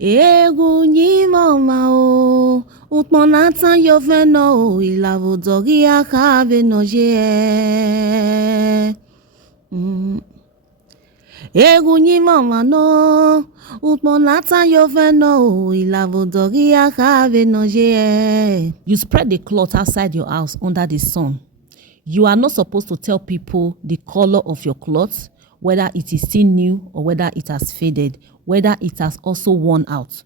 Egu nyima mao, utmonata yoveno, ilavo dogi akave noje. Egu nyima mano, utmonata yoveno, ilavo dogi akave noje. You spread the cloth outside your house under the sun. You are not supposed to tell people the color of your cloth, whether it is still new or whether it has faded, whether it has also worn out.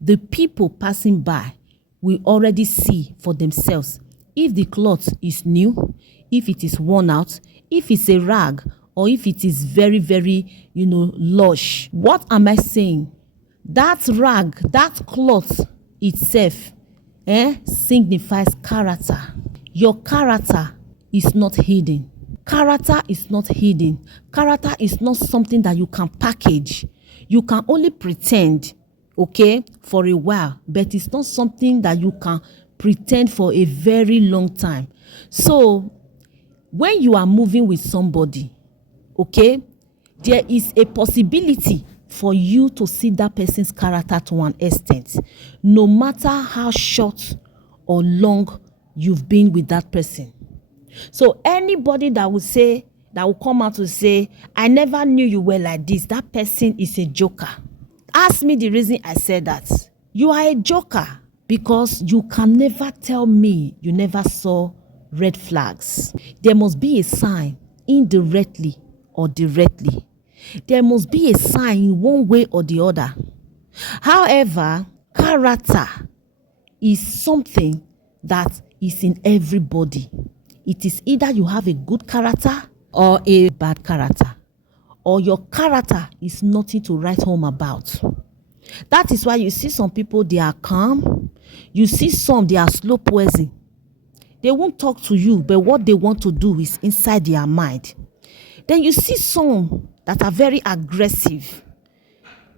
The people passing by will already see for themselves if the cloth is new, if it is worn out, if it's a rag, or if it is very, very, lush. What am I saying? That rag, that cloth itself, signifies character. Your character is not hidden. Character is not hidden. Character is not something that you can package. You can only pretend, for a while, but it's not something that you can pretend for a very long time. So, when you are moving with somebody, there is a possibility for you to see that person's character to an extent, no matter how short or long you've been with that person. So anybody that will come out to say, I never knew you were like this, that person is a joker. Ask me the reason I said that. You are a joker because you can never tell me you never saw red flags. There must be a sign, indirectly or directly. There must be a sign in one way or the other. However, character is something that is in everybody. It is either you have a good character or a bad character, or your character is nothing to write home about. That is why you see some people, they are calm. You see some, they are slow poison. They won't talk to you, but what they want to do is inside their mind. Then you see some that are very aggressive.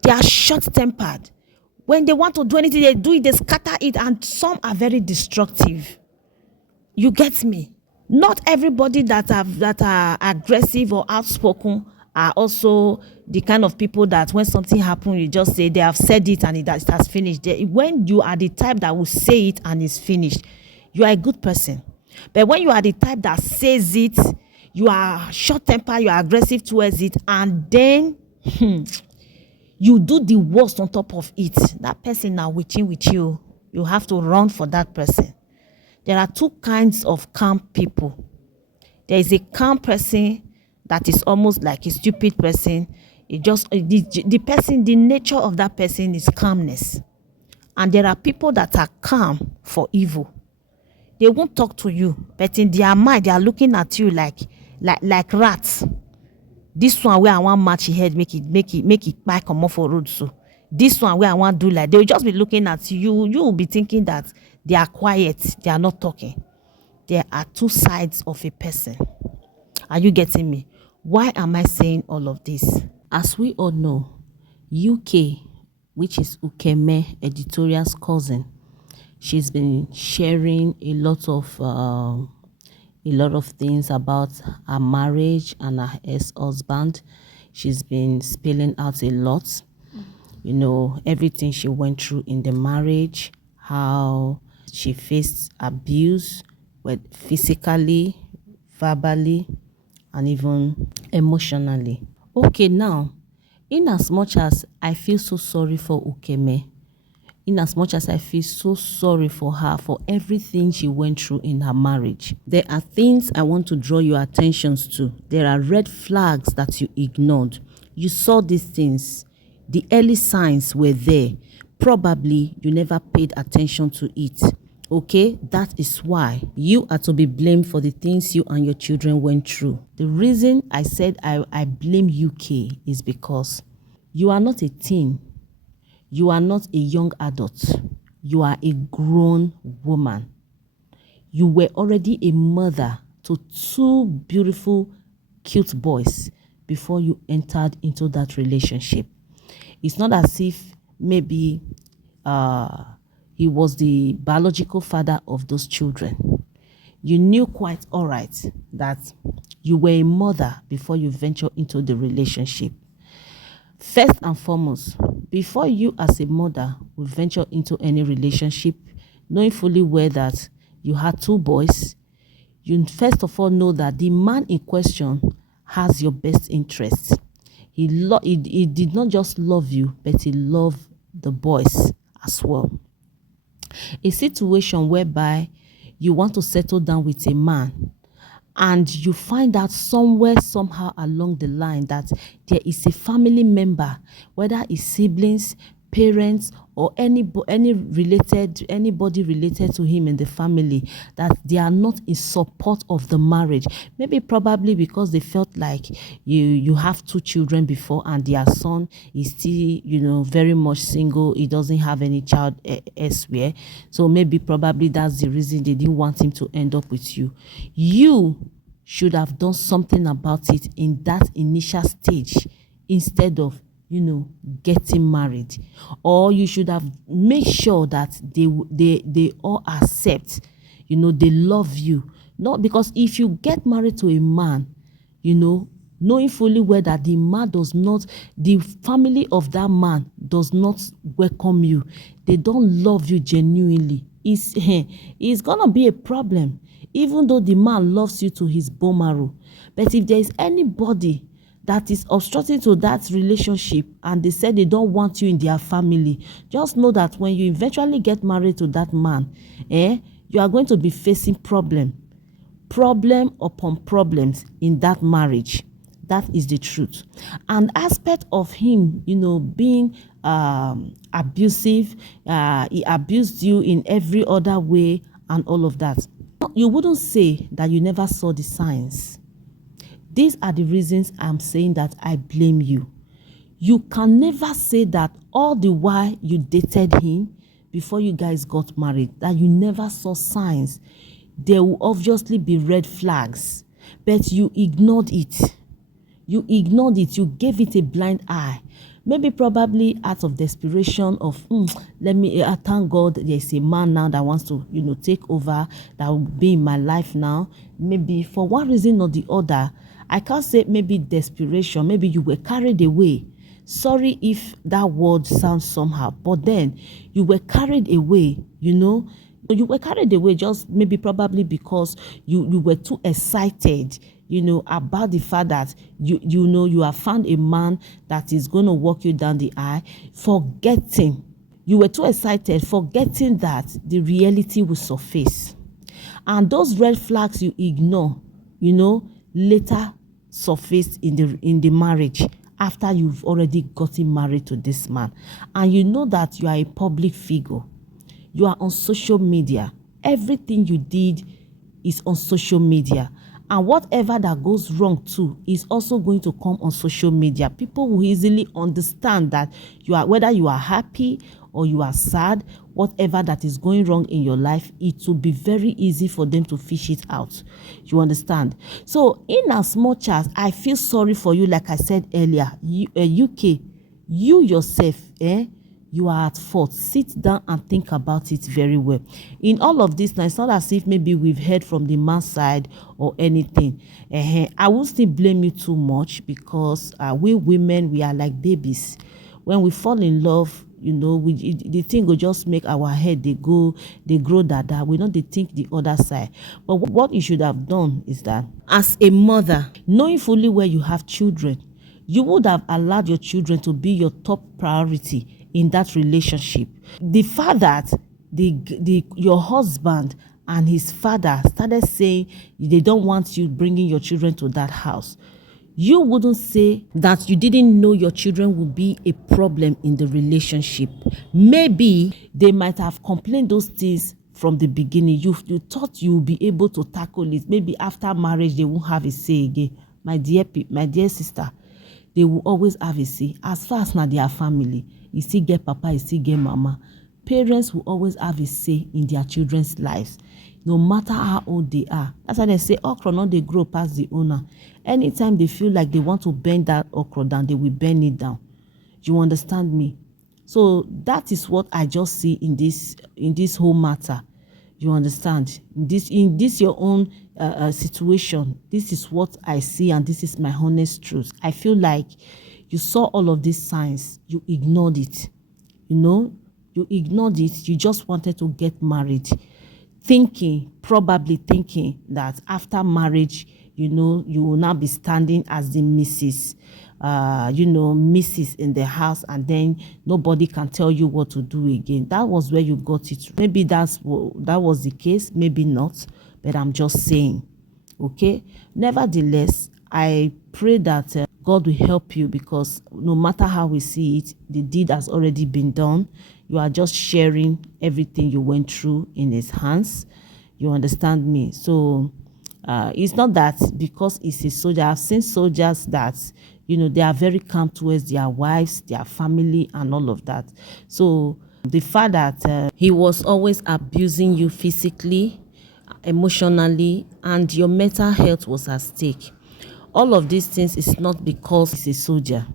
They are short-tempered. When they want to do anything, they do it, they scatter it, and some are very destructive. You get me? Not everybody that are aggressive or outspoken are also the kind of people that when something happens, you just say they have said it and it has finished. When you are the type that will say it and it's finished, you are a good person. But when you are the type that says it, you are short-tempered, you are aggressive towards it, and then you do the worst on top of it, that person now with you, you have to run for that person. There are two kinds of calm people. There is a calm person that is almost like a stupid person. The person, the nature of that person is calmness. And there are people that are calm for evil. They won't talk to you, but in their mind, they are looking at you like rats. This one where I want match head, make it back come off for road. So this one where I want do like, they will just be looking at you. You will be thinking that they are quiet, they are not talking. There are two sides of a person. Are you getting me? Why am I saying all of this? As we all know, UK, which is Ukeme editorial's cousin, she's been sharing a lot of things about her marriage and her ex-husband. She's been spilling out a lot, everything she went through in the marriage, how she faced abuse, physically, verbally, and even emotionally. Okay, now, in as much as I feel so sorry for Ukeme, in as much as I feel so sorry for her, for everything she went through in her marriage, there are things I want to draw your attention to. There are red flags that you ignored. You saw these things. The early signs were there. Probably you never paid attention to it. Okay, that is why you are to be blamed for the things you and your children went through. The reason I said I blame UK is because you are not a teen. You are not a young adult. You are a grown woman. You were already a mother to two beautiful, cute boys before you entered into that relationship. It's not as if maybe he was the biological father of those children. You knew quite all right that you were a mother before you ventured into the relationship. First and foremost, before you as a mother will venture into any relationship, knowing fully well that you had two boys, you first of all know that the man in question has your best interests. He did not just love you, but he loved the boys as well. A situation whereby you want to settle down with a man and you find out somewhere, somehow along the line that there is a family member, whether it's siblings, parents, or anybody related to him in the family, that they are not in support of the marriage. Maybe probably because they felt like you have two children before and their son is still very much single. He doesn't have any child elsewhere. So maybe probably that's the reason they didn't want him to end up with you. You should have done something about it in that initial stage instead of getting married. Or you should have made sure that they all accept, they love you. Not because if you get married to a man, knowing fully well that the family of that man does not welcome you, they don't love you genuinely, it's gonna be a problem, even though the man loves you to his bone marrow. But if there is anybody that is obstructing to that relationship and they said they don't want you in their family, just know that when you eventually get married to that man, you are going to be facing problem upon problems in that marriage. That is the truth. And aspect of him, being abusive, he abused you in every other way and all of that. You wouldn't say that you never saw the signs. These are the reasons I'm saying that I blame you. You can never say that all the while you dated him before you guys got married, that you never saw signs. There will obviously be red flags, but you ignored it. You gave it a blind eye. Maybe probably out of desperation of, thank God there's a man now that wants to, take over, that will be in my life now. Maybe for one reason or the other, I can't say maybe desperation, maybe you were carried away. Sorry if that word sounds somehow, but then you were carried away, You were carried away just maybe probably because you were too excited, about the fact that you have found a man that is going to walk you down the aisle, forgetting. You were too excited, forgetting that the reality will surface. And those red flags you ignore, later surface in the marriage after you've already gotten married to this man. And you know that you are a public figure. You are on social media. Everything you did is on social media. And whatever that goes wrong too is also going to come on social media. People will easily understand that whether you are happy or you are sad, whatever that is going wrong in your life, it will be very easy for them to fish it out. You understand? So in as much as I feel sorry for you, like I said earlier, UK, you yourself, you are at fault. Sit down and think about it very well. In all of this now, it's not as if maybe we've heard from the man's side or anything. I won't still blame you too much because we women, we are like babies. When we fall in love, the thing will just make our head, they grow dada. We know they think the other side. But what you should have done is that as a mother, knowing fully where you have children, you would have allowed your children to be your top priority in that relationship. The fact that your husband and his father started saying they don't want you bringing your children to that house, you wouldn't say that you didn't know your children would be a problem in the relationship. Maybe they might have complained those things from the beginning. You thought you would be able to tackle it. Maybe after marriage they won't have a say again. My dear sister, they will always have a say. As far as now they are family, you still get papa, you still get mama. Parents will always have a say in their children's lives, no matter how old they are. That's why they say okra not they grow past the owner. Anytime they feel like they want to bend that okra down, they will bend it down. You understand me? So that is what I just see in this whole matter. You understand? In this your own situation, this is what I see, and this is my honest truth. I feel like You saw all of these signs, you ignored it. You know, you ignored it. You just wanted to get married, probably thinking that after marriage, you know, you will now be standing as the Mrs. Mrs. in the house, and then nobody can tell you what to do again. That was where you got it. Maybe that was the case, maybe not, but I'm just saying. Okay, nevertheless, I pray that God will help you, because no matter how we see it, the deed has already been done. You are just sharing everything you went through in his hands. You understand me? So it's not that because he's a soldier. I've seen soldiers that, you know, they are very calm towards their wives, their family, and all of that. So the fact that he was always abusing you physically, emotionally, and your mental health was at stake, all of these things is not because he's a soldier.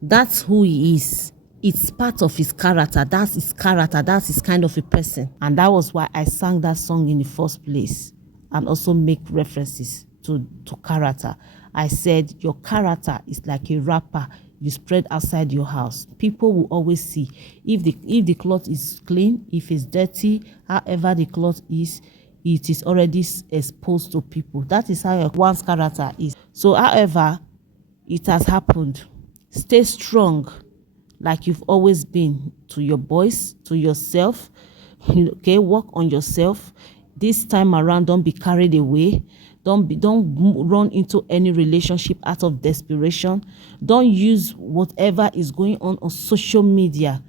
That's who he is. It's part of his character. That's his character. That's his kind of a person. And that was why I sang that song in the first place, and also make references to character. I said your character is like a wrapper you spread outside your house. People will always see if the cloth is clean, if it's dirty, however the cloth is, it is already exposed to people. That is how one's character is. So however it has happened, stay strong like you've always been to your boys, to yourself. Okay, work on yourself. This time around, don't be carried away. Don't run into any relationship out of desperation. Don't use whatever is going on social media,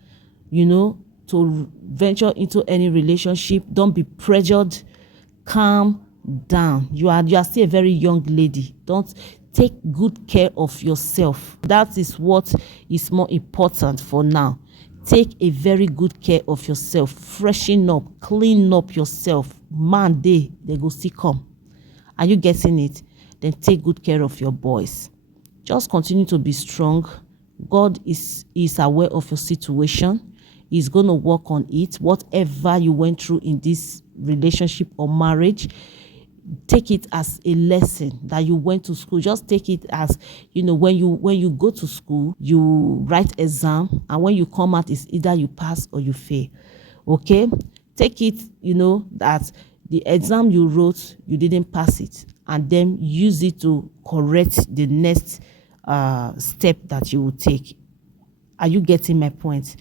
you know, to venture into any relationship. Don't be pressured. Calm down. You are still a very young lady. Don't take good care of yourself. That is what is more important for now. Take a very good care of yourself. Freshen up, clean up yourself. Man, they go still come. Are you getting it? Then take good care of your boys. Just continue to be strong. God is aware of your situation. He's going to work on it. Whatever you went through in this relationship or marriage, take it as a lesson that you went to school. Just take it as, you know, when you go to school, you write exam, and when you come out, it's either you pass or you fail. Okay, take it, you know, that the exam you wrote, you didn't pass it, and then use it to correct the next step that you will take. Are you getting my point?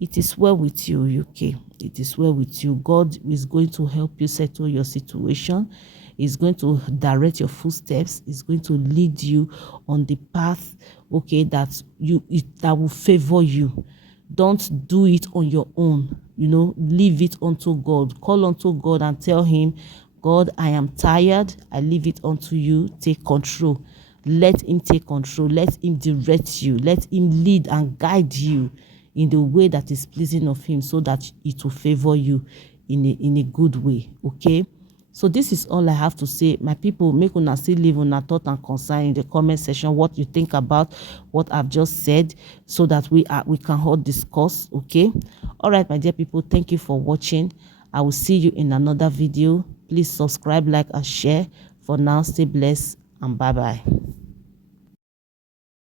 It is well with you, UK. It is well with you. God is going to help you settle your situation. He's going to direct your footsteps. He's going to lead you on the path, okay, that will favor you. Don't do it on your own. You know, leave it unto God. Call unto God and tell him, God, I am tired. I leave it unto you. Take control. Let him take control. Let him direct you. Let him lead and guide you in the way that is pleasing of him, so that it will favor you in a good way. Okay, so this is all I have to say, my people. Make una still leave una thought and concern in the comment section, what you think about what I've just said, so that we can all discuss. Okay, all right, my dear people, thank you for watching. I will see you in another video. Please subscribe, like, and share. For now, stay blessed, and bye bye.